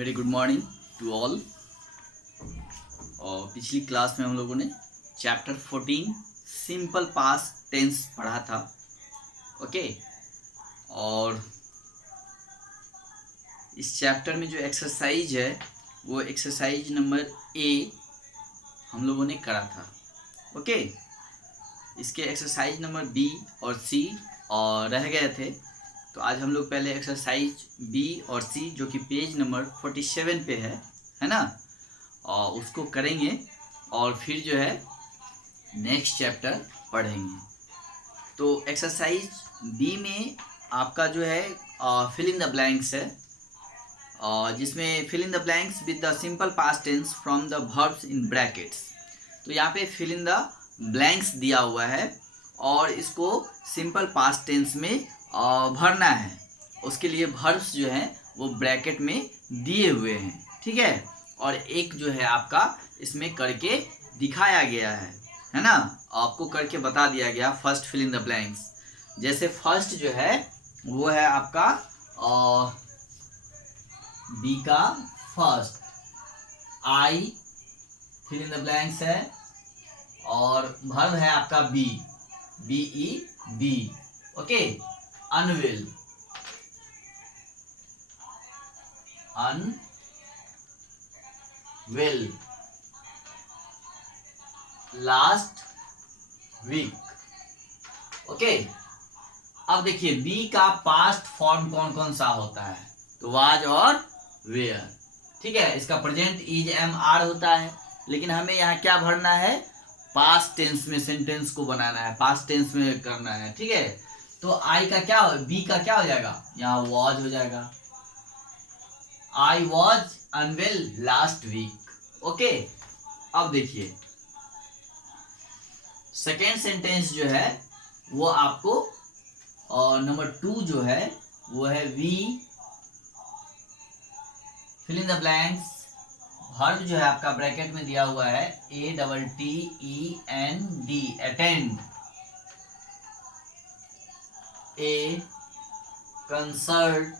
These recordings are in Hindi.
Very good morning to all. और पिछली क्लास में हम लोगों ने चैप्टर 14 सिंपल पास्ट टेंस पढ़ा था। ओके, और इस चैप्टर में जो एक्सरसाइज है वो एक्सरसाइज नंबर ए हम लोगों ने करा था। ओके, इसके एक्सरसाइज नंबर बी और सी और रह गए थे। तो आज हम लोग पहले एक्सरसाइज बी और सी जो कि पेज नंबर 47 पे है ना, और उसको करेंगे और फिर जो है नेक्स्ट चैप्टर पढ़ेंगे। तो एक्सरसाइज बी में आपका जो है फिल इन द ब्लैंक्स है, जिसमें fill in the blanks with the simple past tense from the verbs in brackets. तो यहाँ पे फिल इन द ब्लैंक्स दिया हुआ है और इसको सिंपल पास्ट टेंस में भरना है। उसके लिए वर्ब्स जो है वो ब्रैकेट में दिए हुए हैं, ठीक है। और एक जो है आपका इसमें करके दिखाया गया है ना, आपको करके बता दिया गया। First fill in the blanks, जैसे फर्स्ट जो है वो है आपका बी का first I fill in the blanks है, और वर्ब है आपका be, B E be. Okay, unwell, unwell, last week. Okay, अब देखिए बी का पास्ट फॉर्म कौन कौन सा होता है, तो वाज और वेयर, ठीक है। इसका प्रेजेंट इज एम आर होता है, लेकिन हमें यहाँ क्या भरना है, पास्ट टेंस में सेंटेंस को बनाना है, पास्ट टेंस में करना है, ठीक है। तो आई का क्या, बी का क्या हो जाएगा, यहाँ वॉज हो जाएगा, I was unwell last week. Okay, अब देखिए सेकेंड सेंटेंस जो है वो आपको नंबर 2 जो है वो है we fill in the blanks, verb जो है आपका ब्रैकेट में दिया हुआ है ATTEND, attend a concert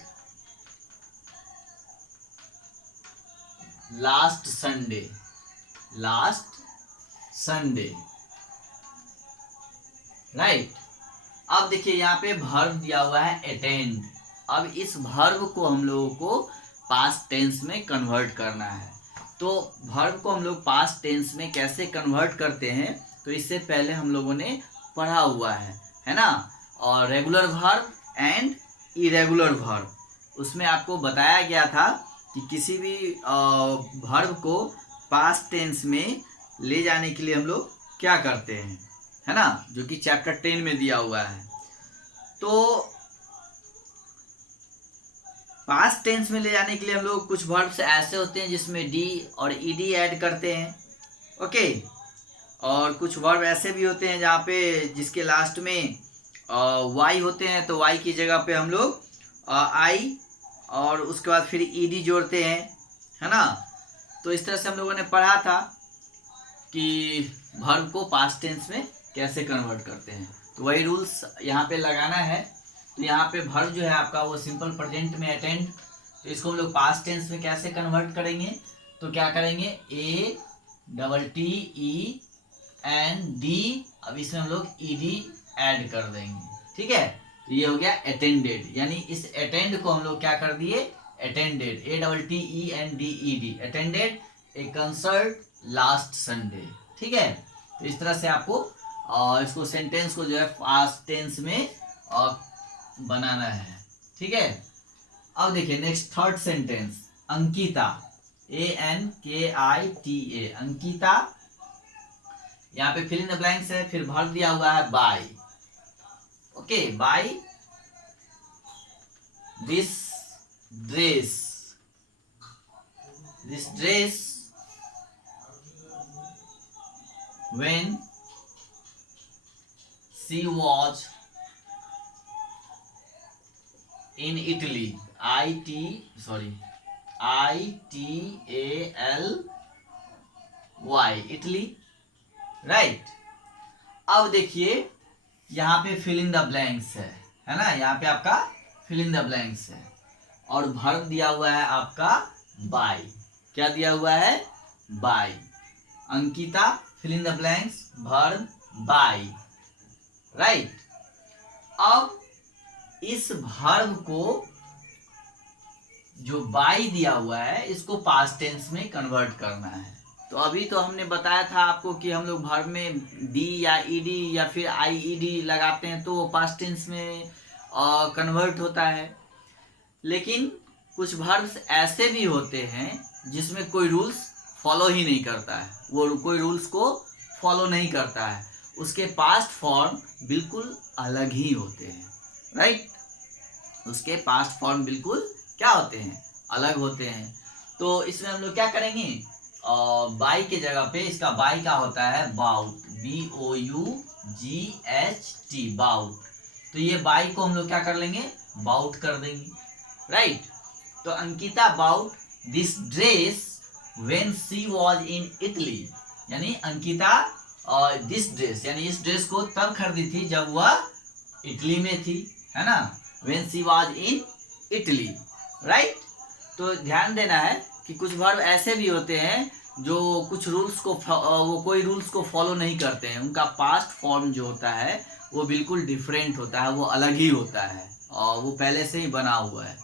last Sunday, last Sunday, right. अब देखिए यहाँ पे वर्ब दिया हुआ है अटेंड। अब इस वर्ब को हम लोगों को पास्ट टेंस में कन्वर्ट करना है। तो वर्ब को हम लोग पास्ट टेंस में कैसे कन्वर्ट करते हैं, तो इससे पहले हम लोगों ने पढ़ा हुआ है ना, और regular verb and irregular verb. उसमें आपको बताया गया था कि किसी भी वर्ब को पास्ट टेंस में ले जाने के लिए हम लोग क्या करते हैं, है ना, जो कि चैप्टर 10 में दिया हुआ है। तो पास्ट टेंस में ले जाने के लिए हम लोग कुछ वर्ब्स ऐसे होते हैं जिसमें डी और ईडी ऐड करते हैं। ओके, और कुछ वर्ब ऐसे भी होते हैं जहाँ पे जिसके लास्ट में वाई होते हैं, तो वाई की जगह पे हम लोग आई और उसके बाद फिर ईडी जोड़ते हैं, है ना। तो इस तरह से हम लोगों ने पढ़ा था कि वर्ब को पास्ट टेंस में कैसे कन्वर्ट करते हैं। तो वही रूल्स यहाँ पे लगाना है। तो यहाँ पे वर्ब जो है आपका वो सिंपल प्रेजेंट में अटेंड, तो इसको हम लोग पास्ट टेंस में कैसे कन्वर्ट करेंगे, तो क्या करेंगे ATTEND, अब इसमें हम लोग ईडी ऐड कर देंगे, ठीक है। तो ये हो गया अटेंडेड, यानी इस अटेंड को हम लोग क्या कर दिए, अटेंडेड, ATTENDED, अटेंडेड ए कंसर्ट लास्ट संडे, ठीक है। तो इस तरह से आपको इसको सेंटेंस को जो है पास्ट टेंस में बनाना है, ठीक है। अब देखिए next third sentence, Ankita, ANKITA, Ankita. यहाँ पे फिल इन द ब्लैंक्स है, फिर वर्ब दिया हुआ है buy. Okay, buy this dress, this dress when she was in Italy, ITALY, Italy, right. अब देखिए यहाँ पे फिल इन द ब्लैंक्स है ना, यहाँ पे आपका फिल इन द ब्लैंक्स है और वर्ब दिया हुआ है आपका बाय। क्या दिया हुआ है? Buy. Ankita fill in the blanks verb buy, right. अब इस वर्ब को जो बाय दिया हुआ है इसको पास्ट टेंस में कन्वर्ट करना है। तो अभी तो हमने बताया था आपको कि हम लोग वर्ब में डी या ईडी या फिर आईईडी लगाते हैं तो पास्ट टेंस में कन्वर्ट होता है। लेकिन कुछ वर्ब्स ऐसे भी होते हैं जिसमें कोई रूल्स फॉलो ही नहीं करता है, वो कोई रूल्स को फॉलो नहीं करता है, उसके पास्ट फॉर्म बिल्कुल अलग ही होते हैं, राइट। उसके पास्ट फॉर्म बिल्कुल क्या होते हैं? अलग होते हैं। तो इसमें हम लोग क्या करेंगे? बाई के जगह पे इसका बाई का होता है बाउट, BOUGHT, बाउट। तो ये बाई को हम लोग क्या कर लेंगे? बाउट कर देंगे, राइट। तो Ankita bought this dress when she was in Italy, यानी अंकिता दिस ड्रेस यानी इस ड्रेस को तब खरीदी थी जब वह इटली में थी, है ना। When she was in Italy, right. तो ध्यान देना है कि कुछ वर्ब ऐसे भी होते हैं जो कुछ रूल्स को वो कोई रूल्स को फॉलो नहीं करते हैं, उनका पास्ट फॉर्म जो होता है वो बिल्कुल डिफरेंट होता है, वो अलग ही होता है और वो पहले से ही बना हुआ है।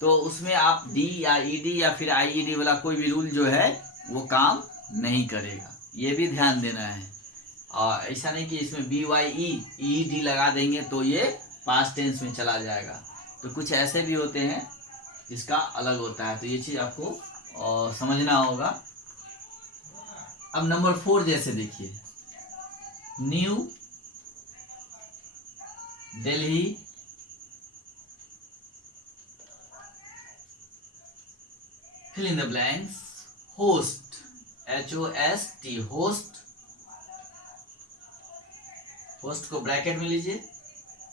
तो उसमें आप डी या ईडी या फिर आईईडी वाला कोई भी रूल जो है वो काम नहीं करेगा, ये भी ध्यान देना है। और ऐसा नहीं कि इसमें BYE लगा देंगे तो ये पास्ट टेंस में चला जाएगा। तो कुछ ऐसे भी होते हैं जिसका अलग होता है, तो ये चीज आपको समझना होगा। अब नंबर 4 जैसे देखिए, New Delhi fill in the blanks host, HOST, host. Host को ब्रैकेट में लीजिए,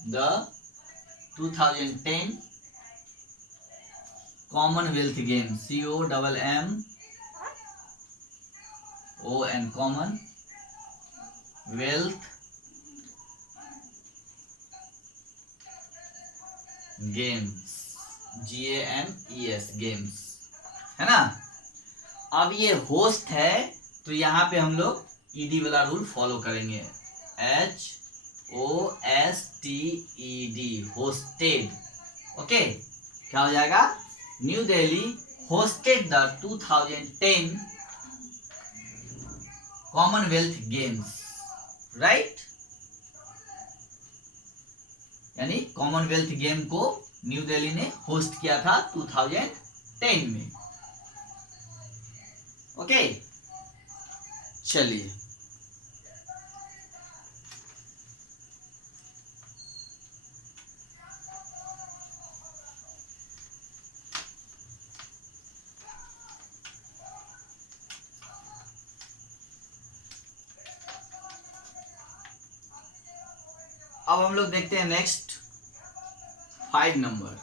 the 2010 Commonwealth game, COMMON Commonwealth games, GAMES games, है ना। अब ये होस्ट है तो यहाँ पे हम लोग ईडी वाला रूल फॉलो करेंगे, HOSTED, होस्टेड। ओके, क्या हो जाएगा? New Delhi hosted the 2010 Commonwealth games, right. यानी कॉमनवेल्थ गेम को न्यू दिल्ली ने होस्ट किया था 2010 में। ओके, चलिए अब हम लोग देखते हैं next 5 number.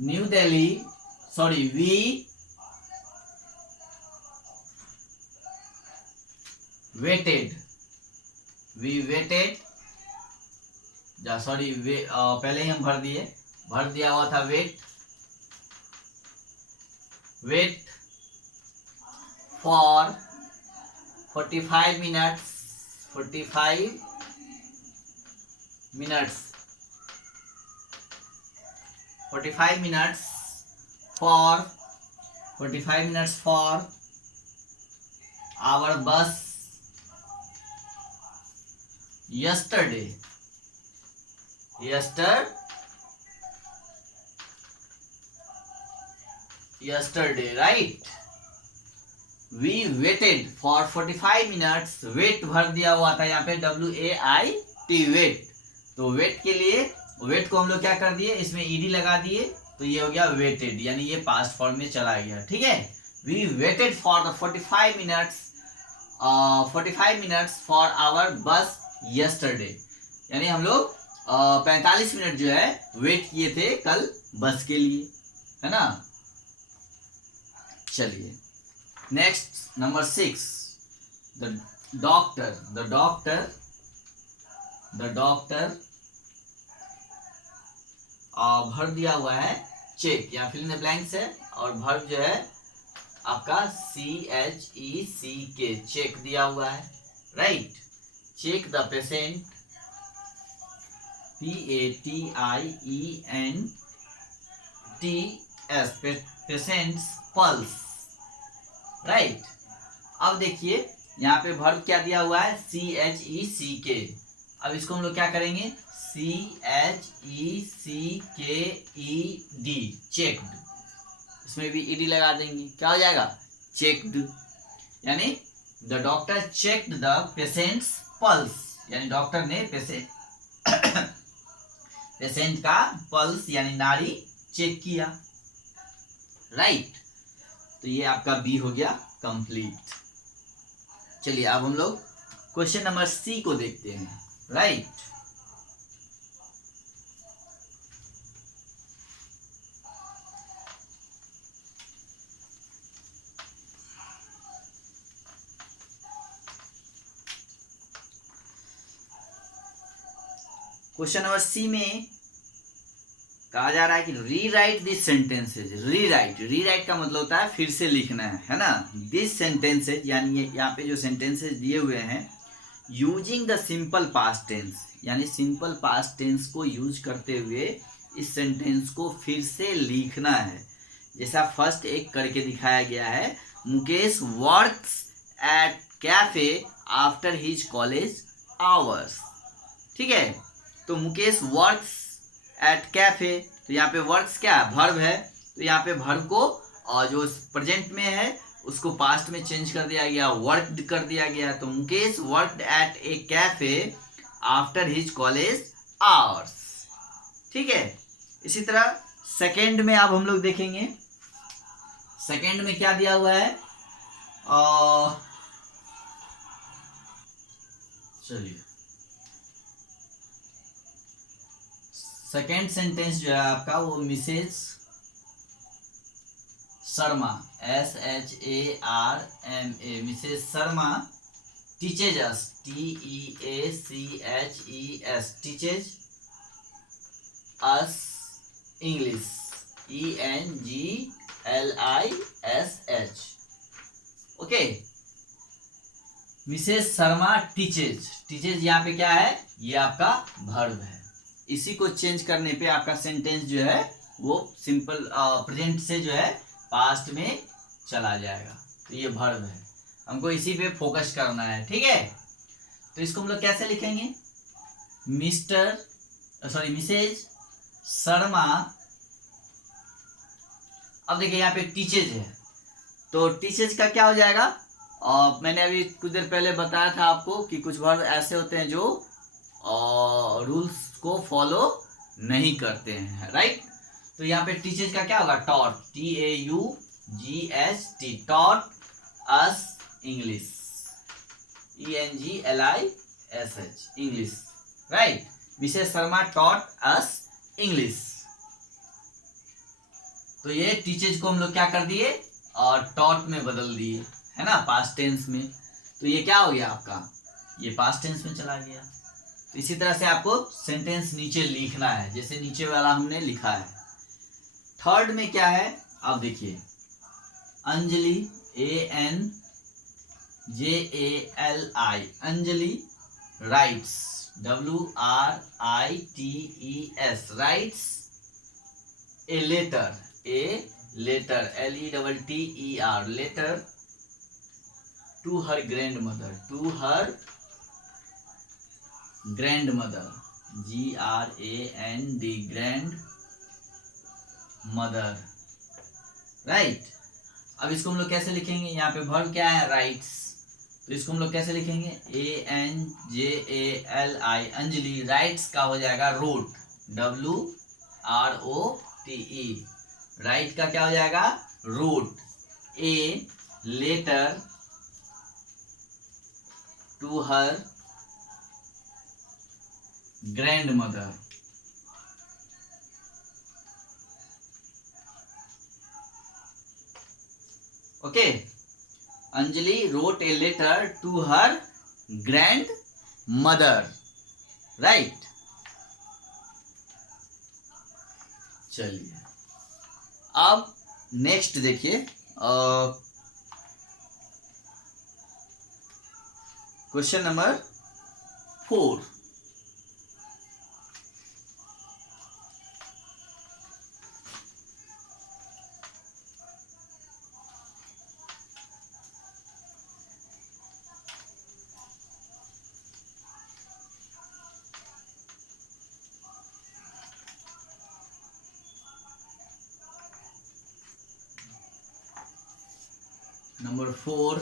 New Delhi, sorry, we waited, sorry पहले ही हम भर दिया हुआ था wait for 45 minutes for 45 minutes for our bus yesterday, right। We waited for 45 minutes, wait भर दिया हुआ था यहाँ पे WAIT, वेट। तो वेट के लिए वेट को हम लोग क्या कर दिए, इसमें ईडी लगा दिए तो ये हो गया वेटेड, यानी ये पास्ट फॉर्म में चला गया, ठीक है। We waited for the 45 minutes for hour बस यस्टरडे, यानी हम लोग 45 मिनट जो है वेट किए थे कल बस के लिए, है ना। चलिए नेक्स्ट नंबर 6, द डॉक्टर और वर्ब दिया हुआ है चेक, या फिल इन द ब्लैंक्स है, और वर्ब जो है आपका CHECK, चेक दिया हुआ है, right. Check the patient, PATIENTS, patient's pulse, right. अब देखिए यहाँ पे वर्ब क्या दिया हुआ है, CHECK। अब इसको हम लोग क्या करेंगे, CHECKED, चेक्ड, इसमें भी ed लगा देंगे, क्या हो जाएगा, चेक्ड। यानी the doctor checked the patients pulse, यानी डॉक्टर ने पेशेंट का पल्स यानी नाड़ी चेक किया, राइट। तो ये आपका बी हो गया कंप्लीट। चलिए अब हम लोग क्वेश्चन नंबर सी को देखते हैं, राइट। क्वेश्चन नंबर सी में कहा जा रहा है कि रीराइट दिस सेंटेंसेज। रीराइट का मतलब होता है फिर से लिखना है ना। दिस सेंटेंसेज यानी यहाँ पे जो सेंटेंसेज दिए हुए हैं, using the simple past tense, यानी सिंपल पास्ट टेंस को यूज करते हुए इस सेंटेंस को फिर से लिखना है। जैसा फर्स्ट एक करके दिखाया गया है, Mukesh works at cafe after his college hours, ठीक है। तो मुकेश वर्क्स एट कैफे, तो यहाँ पे वर्क्स क्या है, वर्ब है, तो यहाँ पे वर्ब को और जो प्रेजेंट में है उसको पास्ट में चेंज कर दिया गया, वर्कड कर दिया गया। तो मुकेश वर्कड एट ए cafe after his college hours, ठीक है। इसी तरह सेकेंड में अब हम लोग देखेंगे, सेकेंड में क्या दिया हुआ है, चलिए सेकेंड सेंटेंस जो है आपका वो Mrs Sharma, SHARMA, Mrs Sharma teaches us, TEACHES, teaches us English, ENGLISH, okay. Mrs Sharma teaches यहाँ पे क्या है, ये आपका वर्ब है। इसी को चेंज करने पे आपका सेंटेंस जो है वो सिंपल प्रेजेंट से जो है पास्ट में चला जाएगा। तो ये वर्ब है, हमको इसी पे फोकस करना है, ठीक है। तो इसको हम लोग कैसे लिखेंगे, मिसेज शर्मा। अब देखिए यहाँ पे टीचेज है, तो टीचेज का क्या हो जाएगा, मैंने अभी कुछ देर पहले बताया था आपको कि कुछ वर्ब ऐसे होते हैं जो रूल्स को फॉलो नहीं करते हैं, राइट। तो यहाँ पे टीचर्स का क्या होगा, taught, TAUGHT, taught us English, ENGLISH, English, right. Mrs Sharma taught us English. तो ये टीचर्स को हम लोग क्या कर दिए और टॉट में बदल दिए, है ना, पास्ट टेंस में। तो ये क्या हो गया आपका, ये पास्ट टेंस में चला गया। तो इसी तरह से आपको सेंटेंस नीचे लिखना है, जैसे नीचे वाला हमने लिखा है। थर्ड में क्या है, आप देखिए, Anjali, ANJALI, Anjali writes, WRITES, writes a letter, LETTER, letter to her grandmother, grandmother, GRAND, grandmother, right. अब इसको हम लोग कैसे लिखेंगे, यहाँ पे वर्ब क्या है, राइट्स, तो इसको हम लोग कैसे लिखेंगे, ANJALI, अंजलि राइट्स का हो जाएगा रोट, WROTE, राइट का क्या हो जाएगा, wrote, a letter to her grandmother, okay. Anjali wrote a letter to her grandmother, right. चलिए अब नेक्स्ट देखिए, question number 4। Number 4,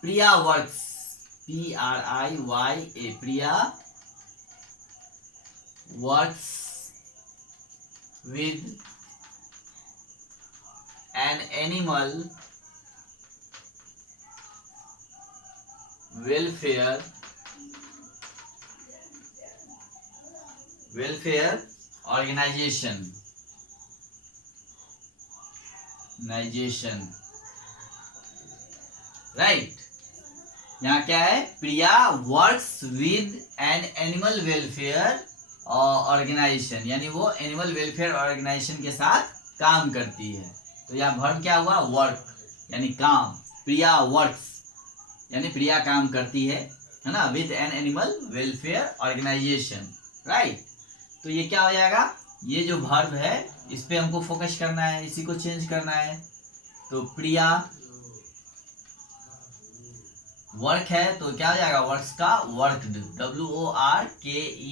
Priya works, PRIYA, Priya works with an animal welfare organization, राइट। यहाँ क्या है, Priya works with an animal welfare organisation, यानी वो एनिमल वेलफेयर ऑर्गेनाइजेशन के साथ काम करती है। तो यहाँ वर्ब क्या हुआ, वर्क यानी काम। प्रिया वर्क्स यानी प्रिया काम करती है ना, with an animal welfare organisation, right. तो ये क्या हो जाएगा, ये जो वर्ब है इस पे हमको फोकस करना है, इसी को चेंज करना है। तो प्रिया वर्क है तो क्या हो जाएगा, वर्क्स का worked, WORKED,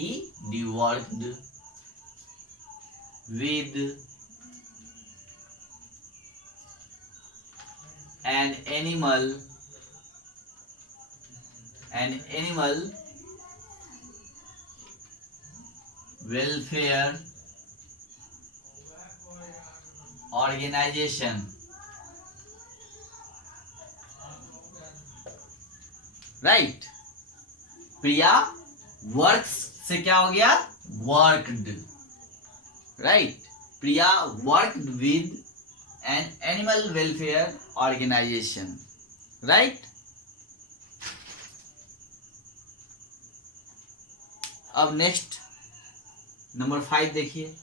worked with an animal welfare organisation, right. Priya works से क्या हो गया, worked, right. Priya worked with an animal welfare organisation, right. अब नेक्स्ट नंबर 5 देखिए,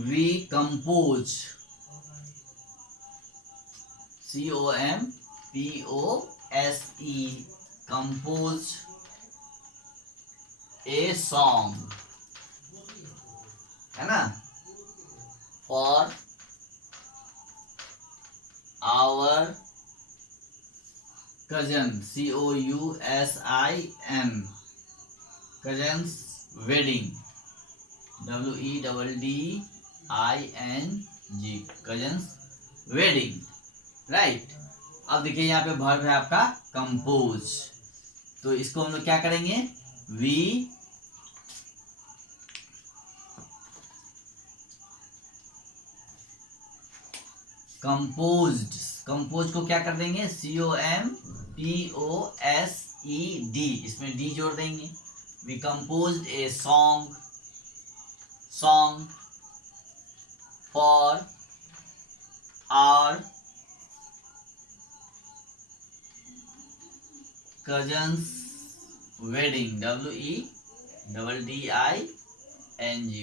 we compose, COMPOSE, compose a song, है ना, for our cousin, COUSIN, cousin's wedding, WEDDING, cousin's wedding, right. अब देखिए यहाँ पे वर्ब है आपका कंपोज, तो इसको हम लोग क्या करेंगे, वी कंपोज्ड, कंपोज को क्या कर देंगे, COMPOSED, इसमें डी जोड़ देंगे। We composed a song for our cousin's wedding, WEDDING,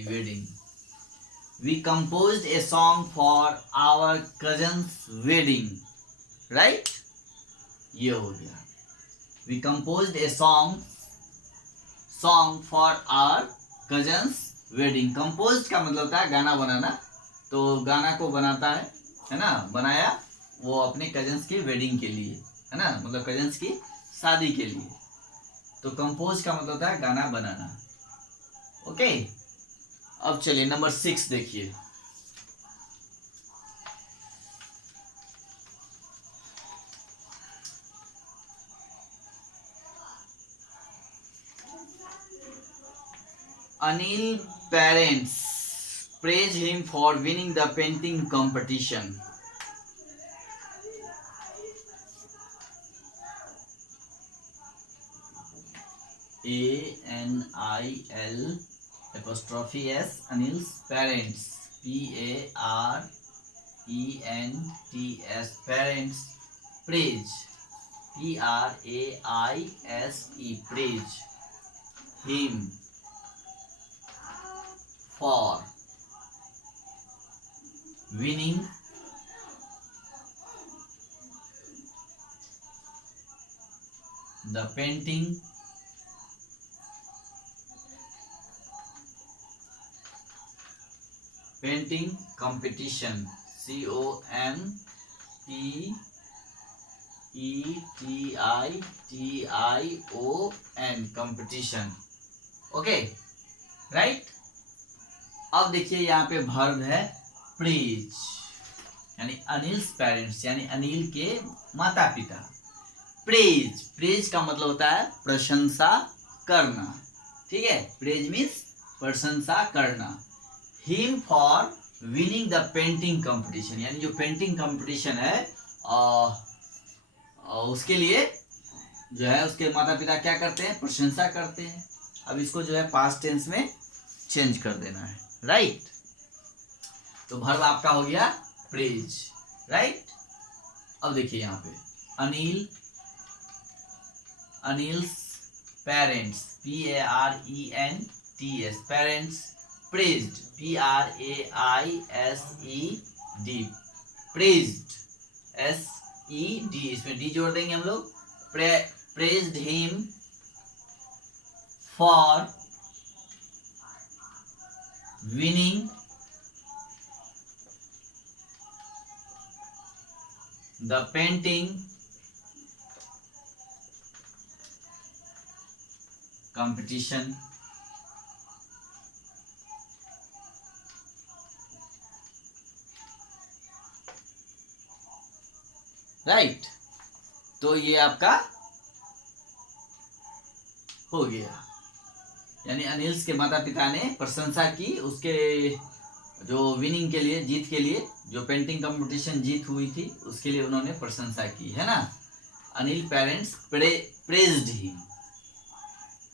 wedding. We composed a song for our cousin's wedding, right? ये हो गया, we composed a song for our cousin's wedding. Composed का मतलब होता है गाना बनाना, तो गाना को बनाता है ना, बनाया वो अपने कजन्स की वेडिंग के लिए, है ना, मतलब कजन्स की शादी के लिए। तो कंपोज का मतलब होता है गाना बनाना, ओके। अब चलिए नंबर 6 देखिए, Anil parents praise him for winning the painting competition. ANIL Anil's parents, PARENTS parents, praise PRAISE praise him for winning the painting competition, COMPETITION competition. Okay right. अब देखिए यहाँ पे वर्ब है प्रेज, यानी अनिल्स पेरेंट्स यानी अनिल के माता पिता. प्रेज, प्रेज का मतलब होता है प्रशंसा करना. ठीक है, प्रेज मीन्स प्रशंसा करना. Him for winning the painting competition, यानी जो पेंटिंग कंपटीशन है उसके लिए जो है उसके माता पिता क्या करते हैं, प्रशंसा करते हैं. अब इसको जो है पास्ट टेंस में चेंज कर देना है. राइट. तो वर्ब आपका हो गया प्रेज. राइट. अब देखिए यहाँ पे Anil's parents, PARENTS parents, praised PRAISED praised SED, इसमें डी जोड़ देंगे हम लोग. Praised him for winning the painting competition. Right. तो ये आपका हो गया, यानी अनिल्स के माता पिता ने प्रशंसा की उसके जो विनिंग के लिए, जीत के लिए, जो पेंटिंग कंपटीशन जीत हुई थी उसके लिए उन्होंने प्रशंसा की है ना. अनिल पेरेंट्स प्रेज्ड हिम,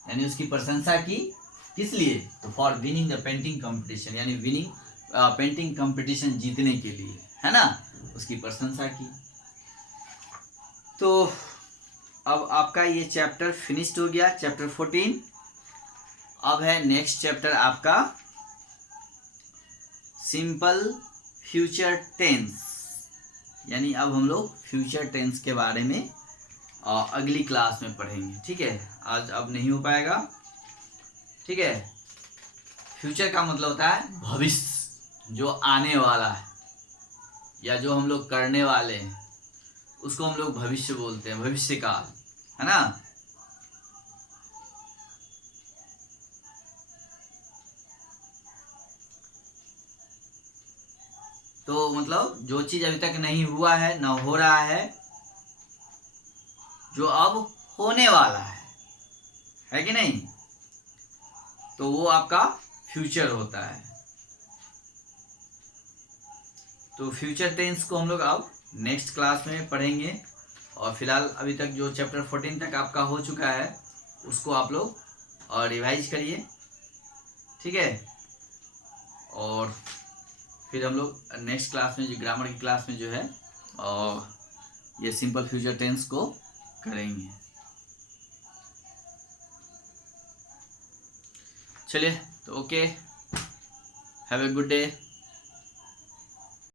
यानी उसकी प्रशंसा की. किस लिए, तो for winning the painting competition, यानी विनिंग पेंटिंग कंपटीशन जीतने के लिए है ना, उसकी प्रशंसा की. तो अब आपका ये चैप्टर फिनिश्ड हो गया, चैप्टर 14. अब है नेक्स्ट चैप्टर आपका सिंपल फ्यूचर टेंस, यानी अब हम लोग फ्यूचर टेंस के बारे में अगली क्लास में पढ़ेंगे. ठीक है, आज अब नहीं हो पाएगा. ठीक है, फ्यूचर का मतलब होता है भविष्य, जो आने वाला है या जो हम लोग करने वाले हैं उसको हम लोग भविष्य बोलते हैं, भविष्य काल है ना. तो मतलब जो चीज अभी तक नहीं हुआ है, ना हो रहा है, जो अब होने वाला है कि नहीं, तो वो आपका फ्यूचर होता है. तो फ्यूचर टेंस को हम लोग अब नेक्स्ट क्लास में पढ़ेंगे. और फिलहाल अभी तक जो चैप्टर 14 तक आपका हो चुका है उसको आप लोग और रिवाइज करिए. ठीक है, और फिर हम लोग नेक्स्ट क्लास में, जो ग्रामर की क्लास में जो है और ये सिंपल फ्यूचर टेंस को करेंगे. चलिए, तो okay, have a good day.